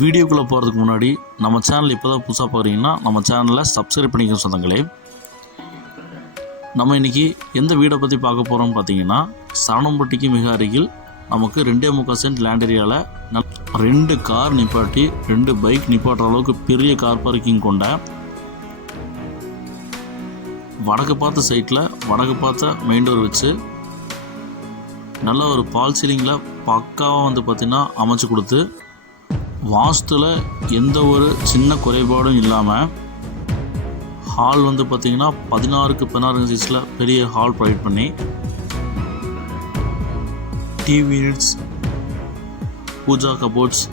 வீடியோக்குள்ளே போகிறதுக்கு முன்னாடி நம்ம சேனல் இப்போ தான் புதுசாக பார்க்குறீங்கன்னா நம்ம சேனலை சப்ஸ்கிரைப் பண்ணிக்க சொந்தங்களே. நம்ம இன்றைக்கி எந்த வீடை பற்றி பார்க்க போகிறோம்னு பார்த்தீங்கன்னா, சரவணம்பட்டிக்கு மிக அருகில் நமக்கு 2.25 சென்ட் லேண்ட் ஏரியாவில் 2 கார் நிப்பாட்டி 2 பைக் நிப்பாட்டுற அளவுக்கு பெரிய கார் பார்க்கிங் கொண்ட வடக்கு பார்த்த சைட்டில் வடக்கு பார்த்த மெயின் டோர் வச்சு நல்ல ஒரு பால் சீலிங்கில் பக்காவாக பார்த்திங்கன்னா அமைச்சு கொடுத்து, வாஸ்துல எந்த ஒரு சின்ன குறைபாடும் இல்லாமல் ஹால் பார்த்திங்கன்னா 16க்கு 16 சைஸில் பெரிய ஹால் ப்ரொவைட் பண்ணி TV units, puja cupboards,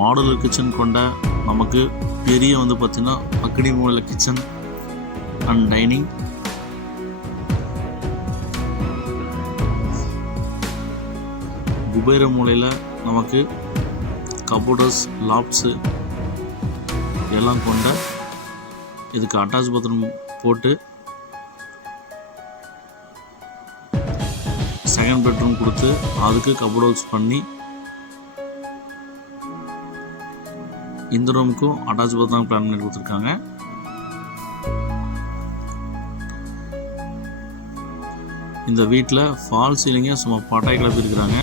modular kitchen கொண்ட நமக்கு பெரிய பார்த்திங்கன்னா அக்னி மூலையில் கிச்சன் அண்ட் டைனிங், குபேர மூலையில் நமக்கு கபோர்டர்ஸ், லாப்ஸு எல்லாம் கொண்ட இதுக்கு அட்டாச் பாத்ரூம் போட்டு செகண்ட் பெட்ரூம் கொடுத்து அதுக்கு கபோர்ட் ஒர்க்ஸ் பண்ணி இந்த ரூமுக்கும் அட்டாச் பாத்ரூம் பிளான் பண்ணி கொடுத்துருக்காங்க. இந்த வீட்டில் ஃபால் சீலிங்கை சும்மா பட்டாய் கிளப்பி இருக்கிறாங்க.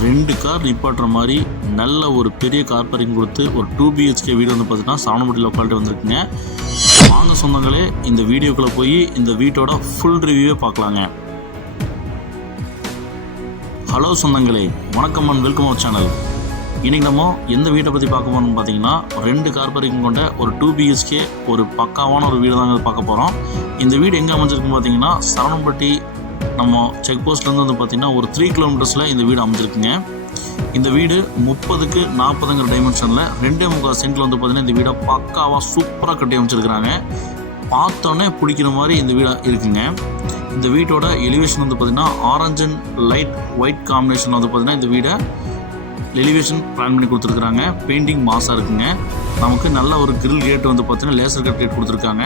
2 கார் நிப்பாட்டுற மாதிரி நல்ல ஒரு பெரிய கார் பார்க்கிங் கொடுத்து ஒரு 2 BHK வீடு பார்த்தீங்கன்னா சரவணம்பட்டி லோக்காலிட்டி வந்திருக்குங்க. வாங்க சொந்தங்களே, இந்த வீடியோக்குள்ளே போய் இந்த வீட்டோட ஃபுல் ரிவ்யூவே பார்க்கலாங்க. ஹலோ சொந்தங்களே, வணக்கம் அண்ட் வெல்கம் அவர் சேனல். இன்றைக்கி நம்ம எந்த வீட்டை பற்றி பார்க்க போகிறோம்னு பார்த்தீங்கன்னா, 2 கார் பார்க்கிங் கொண்ட ஒரு 2 BHK ஒரு பக்காவான ஒரு வீடு தாங்க பார்க்க போகிறோம். இந்த வீடு எங்கே அமைஞ்சிருக்குன்னு பார்த்தீங்கன்னா, சரவணம்பட்டி நம்ம செக் போஸ்ட்லேருந்து பார்த்திங்கன்னா ஒரு 3 கிலோமீட்டர்ஸில் இந்த வீடு அமைஞ்சிருக்குங்க. இந்த வீடு 30க்கு 40ங்கிற டைமென்ஷனில் 2.25 சென்ட்டில் பார்த்திங்கன்னா இந்த வீடை பக்காவாக சூப்பராக கட்டி அமைச்சிருக்கிறாங்க. பார்த்தோன்னே பிடிக்கிற மாதிரி இந்த வீடாக இருக்குங்க. இந்த வீட்டோட எலிவேஷன் பார்த்திங்கன்னா orange and light white combination பார்த்திங்கன்னா இந்த வீடை எலிவேஷன் பிளான் பண்ணி கொடுத்துருக்குறாங்க. பெயிண்டிங் மாசாக இருக்குங்க. நமக்கு நல்ல ஒரு கிரில் கேட் பார்த்திங்கன்னா லேசர் கட் கேட் கொடுத்துருக்காங்க.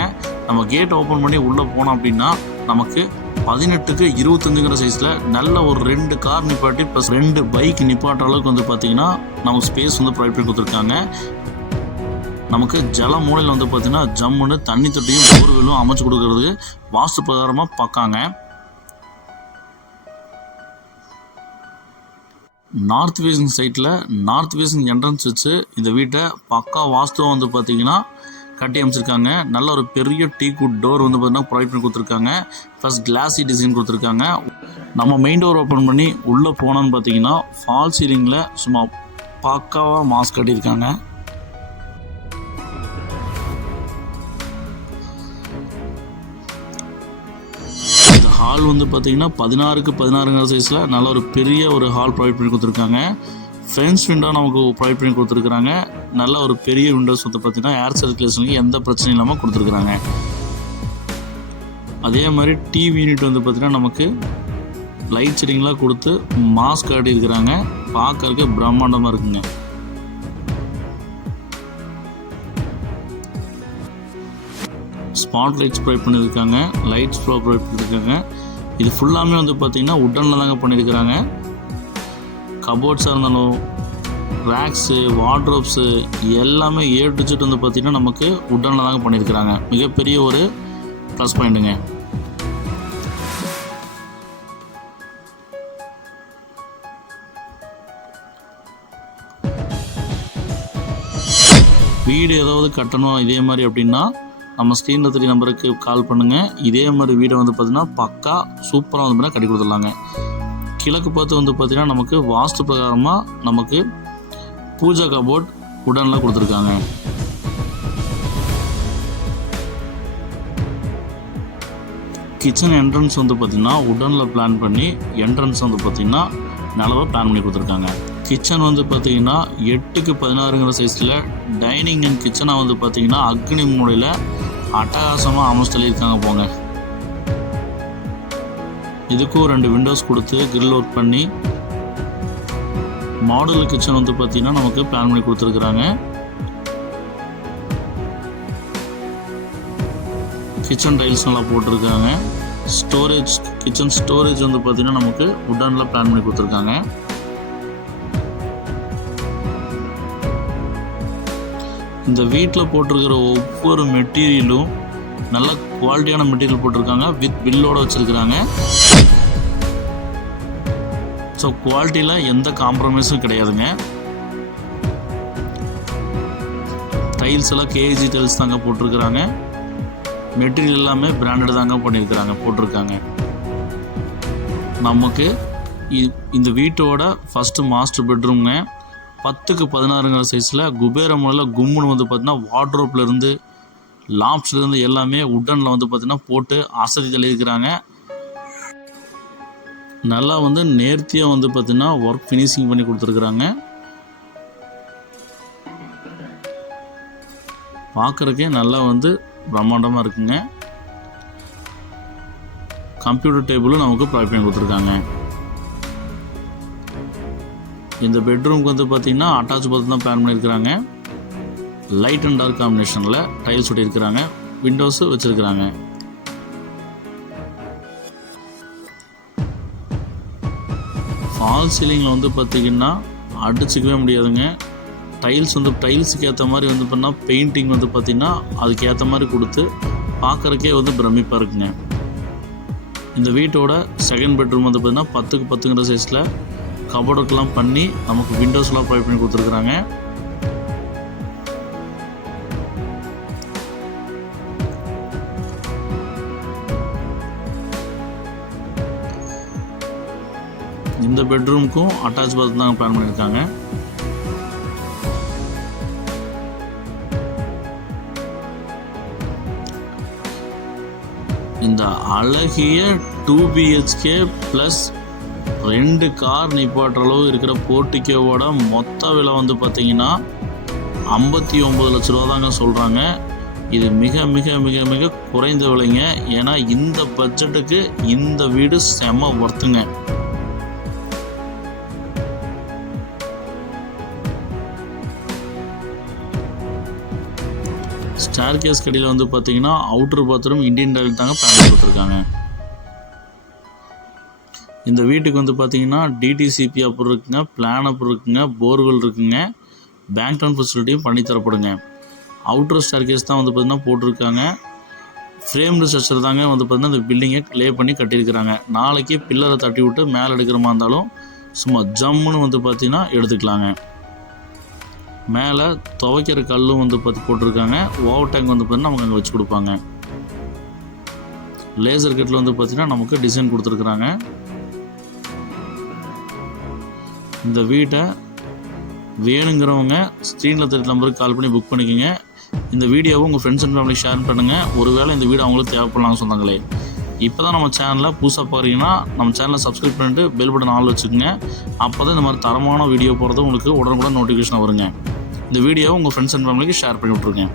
நம்ம கேட் ஓப்பன் பண்ணி உள்ளே போனோம் அப்படின்னா நமக்கு 18க்கு 25ங்கிற சைஸில் நல்ல ஒரு 2 கார் நிப்பாட்டி ப்ளஸ் 2 பைக் நிப்பாட்டுற அளவுக்கு பார்த்திங்கன்னா நமக்கு ஸ்பேஸ் ப்ரொவைட் பண்ணி கொடுத்துருக்காங்க. நமக்கு ஜல மூலையில் பார்த்திங்கன்னா ஜம்முன்னு தண்ணி தொட்டியும் போர்வெல்லும் அமைச்சு கொடுக்கறது வாஸ்து பிரகாரமாக பார்க்காங்க. நார்த் ஃபேஸிங் சைட்டில் நார்த் ஃபேஸிங் என்ட்ரன்ஸ் வச்சு இந்த வீட்டை பக்கா வாஸ்துவை பார்த்திங்கன்னா கட்டி அமைச்சிருக்காங்க. நல்ல ஒரு பெரிய டீக்குட் டோர் பார்த்திங்கன்னா ப்ரொவைட் பண்ணி கொடுத்துருக்காங்க. ப்ளஸ் கிளாஸி டிசைன் கொடுத்துருக்காங்க. நம்ம மெயின் டோர் ஓப்பன் பண்ணி உள்ளே போனோன்னு பார்த்திங்கன்னா ஃபால் சீலிங்கில் சும்மா பக்காவாக மாஸ்க் கட்டியிருக்காங்க. இந்த ஹால் பார்த்திங்கன்னா 16க்கு 16ங்கிற சைஸில் நல்ல ஒரு பெரிய ஒரு ஹால் ப்ரொவைட் பண்ணி கொடுத்துருக்காங்க. ஃப்ரெண்ட்ஸ் விண்டோ நமக்கு ப்ரொவைட் பண்ணி கொடுத்துருக்குறாங்க. நல்ல ஒரு பெரிய விண்டோஸ் பார்த்திங்கன்னா ஏர் சர்க்குலேஷனுக்கு எந்த பிரச்சனையும் இல்லாமல் கொடுத்துருக்குறாங்க. அதே மாதிரி டிவி யூனிட் பார்த்திங்கன்னா நமக்கு லைட் செட்டிங்லாம் கொடுத்து மாஸ்க் காட்டியிருக்கிறாங்க. பார்க்கறதுக்கு பிரம்மாண்டமாக இருக்குங்க. ஸ்பாட் லைட்ஸ் ப்ரொவைட் பண்ணியிருக்காங்க. லைட்ஸ் ப்ரொவைட் பண்ணியிருக்காங்க. இது ஃபுல்லாமே பார்த்திங்கன்னா உட்டனில் தாங்க பண்ணியிருக்கிறாங்க. கபோர்ட்ஸாக இருந்தாலும் ரேக்ஸு, வார்ட்ரோப்ஸு எல்லாமே A to Z பார்த்திங்கன்னா நமக்கு உட்டனில் தாங்க பண்ணியிருக்கிறாங்க. மிகப்பெரிய ஒரு ப்ளஸ் பாயிண்ட்டுங்க. வீடு ஏதாவது கட்டணும் இதே மாதிரி அப்படின்னா நம்ம ஸ்க்ரீனில் 3 நம்பருக்கு கால் பண்ணுங்கள். இதே மாதிரி வீடை பார்த்திங்கன்னா பக்கா சூப்பராக கட்டி கொடுத்துடலாங்க. கிழக்கு பார்த்து பார்த்திங்கன்னா நமக்கு வாஸ்து பிரகாரமாக நமக்கு பூஜா கபோர்ட் உடனில் கொடுத்துருக்காங்க. கிச்சன் என்ட்ரன்ஸ் பார்த்திங்கன்னா உடனில் பிளான் பண்ணி என்ட்ரன்ஸ் பார்த்திங்கன்னா நிலவை பிளான் பண்ணி கொடுத்துருக்காங்க. கிச்சன் பார்த்திங்கன்னா 8க்கு 16ங்கிற சைஸில் டைனிங் அண்ட் கிச்சனை பார்த்திங்கன்னா அக்னி மூலையில் அட்டகாசமாக அமைச்சு தள்ளியிருக்காங்க போங்க. இதுக்கும் 2 விண்டோஸ் கொடுத்து கிரில் ஒர்க் பண்ணி மாடுலர் கிச்சன் பார்த்திங்கன்னா நமக்கு பிளான் பண்ணி கொடுத்துருக்குறாங்க. கிச்சன் டைல்ஸ் நல்லா போட்டிருக்காங்க. ஸ்டோரேஜ் கிச்சன் ஸ்டோரேஜ் வந்து பார்த்திங்கன்னா நமக்கு வுட்டனில் பிளான் பண்ணி கொடுத்துருக்காங்க. இந்த வீட்டில் போட்டிருக்கிற ஒவ்வொரு மெட்டீரியலும் நல்ல குவாலிட்டியான மெட்டீரியல் போட்டிருக்காங்க. வித் பில்லோடு வச்சுருக்கிறாங்க. ஸோ குவாலிட்டியில் எந்த காம்ப்ரமைஸும் கிடையாதுங்க. டைல்ஸ் எல்லாம் கேஜி டைல்ஸ் தாங்க போட்டிருக்கிறாங்க. மெட்டீரியல் எல்லாமே பிராண்டட் தாங்க போட்டிருக்காங்க. நமக்கு இந்த வீட்டோட ஃபஸ்ட்டு மாஸ்டர் பெட்ரூம்ங்க. 10க்கு 16 சைஸில் குபேர முறையில் கும்முன்னு வந்து பார்த்திங்கன்னா வார்ட்ரோப்லேருந்து லாப்ஸ்லேருந்து எல்லாமே வுட்டனில் வந்து பார்த்திங்கன்னா போட்டு அசதி தள்ளியிருக்கிறாங்க. நல்லா வந்து நேர்த்தியாக வந்து பார்த்திங்கன்னா ஒர்க் ஃபினிஷிங் பண்ணி கொடுத்துருக்குறாங்க. பார்க்குறக்கே நல்லா வந்து பிரம்மாண்டமாக இருக்குங்க. கம்ப்யூட்டர் டேபிளும் நமக்கு ப்ரொவைட் பண்ணி கொடுத்துருக்காங்க. இந்த பெட்ரூம்க்கு வந்து பார்த்திங்கன்னா அட்டாச் பாத் தான் பிளான் பண்ணியிருக்கிறாங்க. லைட் அண்ட் டார்க் காம்பினேஷனில் டைல்ஸ் ஒட்டியிருக்கிறாங்க. விண்டோஸு வச்சுருக்கிறாங்க. ஃபால் சீலிங்கில் வந்து பார்த்திங்கன்னா அடிச்சிக்கவே முடியாதுங்க. டைல்ஸுக்கு ஏற்ற மாதிரி வந்து பண்ணால் பெயிண்டிங் வந்து பார்த்திங்கன்னா அதுக்கு ஏற்ற மாதிரி கொடுத்து பார்க்குறக்கே வந்து பிரமிப்பாக இருக்குங்க. இந்த வீட்டோட செகண்ட் பெட்ரூம் வந்து பார்த்திங்கன்னா 10க்கு 10 சைஸில் கபோர்டுக்கெலாம் பண்ணி நமக்கு விண்டோஸ்லாம் ப்ரொவைட் பண்ணி கொடுத்துருக்குறாங்க. இந்த பெட்ரூமுக்கும் அட்டாச் பாத் தான் பிளான் பண்ணியிருக்காங்க. இந்த அழகிய 2 BHK ப்ளஸ் 2 கார் நிப்பாட்டுற அளவு இருக்கிற போர்ட்டிக்கோவோட மொத்த விலை வந்து பார்த்திங்கன்னா 59 லட்ச ரூபா தாங்க சொல்கிறாங்க. இது மிக மிக மிக மிக குறைந்த விலைங்க. ஏன்னா இந்த பட்ஜெட்டுக்கு இந்த வீடு செம ஒர்த்துங்க. ஸ்டார் கேஸ் கடையில் வந்து பார்த்திங்கன்னா அவுட்டர் பாத்ரூம் இண்டியன் டைல் தாங்க பிளான் பண்ணி கொடுத்துருக்காங்க. இந்த வீட்டுக்கு வந்து பார்த்திங்கன்னா டிடிசிபி அப்புறம் இருக்குங்க, பிளான் அப்புறம் இருக்குங்க, போர்வெல் இருக்குங்க, பேங்க் லோன் ஃபெசிலிட்டியும் பண்ணி தரப்படுங்க. அவுட்டர் ஸ்டார் கேஸ் தான் வந்து பார்த்திங்கன்னா போட்டிருக்காங்க. ஃப்ரேம்டு ஸ்ட்ரக்சர் தாங்க வந்து பார்த்திங்கன்னா இந்த பில்டிங்கை லே பண்ணி கட்டியிருக்கிறாங்க. நாளைக்கு பில்லரை தட்டி விட்டு மேலே எடுக்கிற மாதிரி இருந்தாலும் சும்மா ஜம்முன்னு வந்து பார்த்திங்கன்னா எடுத்துக்கலாங்க. மேலே துவைக்கிற கல்லும் வந்து போட்டிருக்காங்க. ஓவர் டேங்க் வந்து பார்த்திங்கன்னா நமக்கு அங்கே வச்சு கொடுப்பாங்க. லேசர் கட்டில் வந்து பார்த்திங்கன்னா நமக்கு டிசைன் கொடுத்துருக்குறாங்க. இந்த வீட்டை வேணுங்கிறவங்க ஸ்க்ரீனில் தெரிய நம்பருக்கு கால் பண்ணி புக் பண்ணிக்கோங்க. இந்த வீடியோவை உங்கள் ஃப்ரெண்ட்ஸ் அண்ட் ஃபேமிலி ஷேர் பண்ணுங்கள். ஒருவேளை இந்த வீடியோ அவங்களுக்கு தேவைப்படலாம்னு சொன்னாங்களே. இப்போ தான் நம்ம சேனலில் புதுசாக பார்க்குறீங்கன்னா நம்ம சேனலை சப்ஸ்கிரைப் பண்ணிட்டு பெல் பட்டன் ஆல் வச்சுக்கோங்க. அப்போ தான் இந்த மாதிரி தரமான வீடியோ போகிறது உங்களுக்கு உடனுக்குடன் நோட்டிஃபிகேஷன் வருங்க. இந்த வீடியோவை உங்கள் ஃப்ரெண்ட்ஸ் அண்ட் ஃபேமிலிக்கு ஷேர் பண்ணி விட்ருங்க.